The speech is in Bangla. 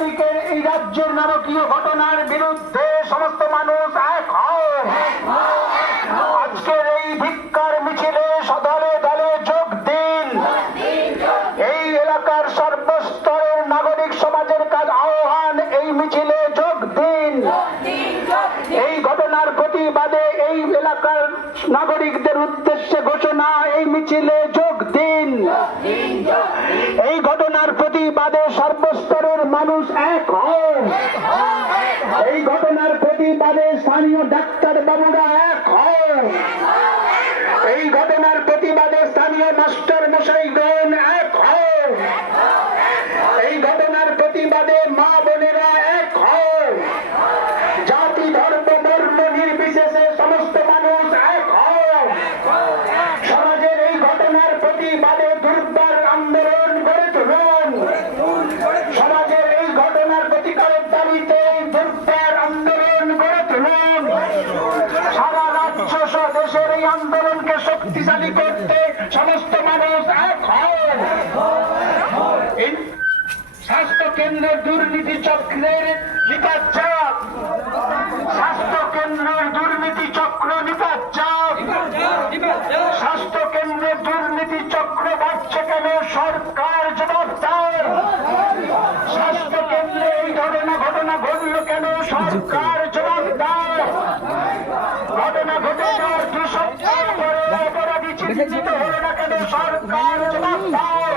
তারিখের এই রাজ্যের নারকীয় ঘটনার বিরুদ্ধে সমস্ত মানুষ এক আজকের এই ধিক্কার মিছিলে সদলে দলে যোগ দিন। এই এলাকার সর্বস্তরের নাগরিক সমাজের কাজ আহ্বান, এই মিছিলে যোগ দিন। এই ঘটনার প্রতিবাদে এই এলাকার নাগরিকদের উদ্দেশ্যে ঘোষণা, এই মিছিলে যোগ দিন। এই ঘটনার প্রতিবাদে সর্বস্তরের মানুষ এক হন। এই ঘটনার প্রতিবাদে স্থানীয় ডাক্তার বাবুরা এক হন। এই ঘটনার প্রতিকারের দাবিতে আন্দোলনকে শক্তিশালী করতে স্বাস্থ্য কেন্দ্রের দুর্নীতি চক্রের স্বাস্থ্য কেন্দ্রের দুর্নীতি চক্র নিকাশ যাক স্বাস্থ্য দুর্নীতি চক্র বাড়ছে কেন? সরকার জবাবদার ঘটনা ঘটল কেন? সরকার জবাবদার ঘটনা ঘটে যাওয়ার দু সপ্তাহ পরে অপরাধী চিহ্নিত হলো না কেন? সরকার জবাবদার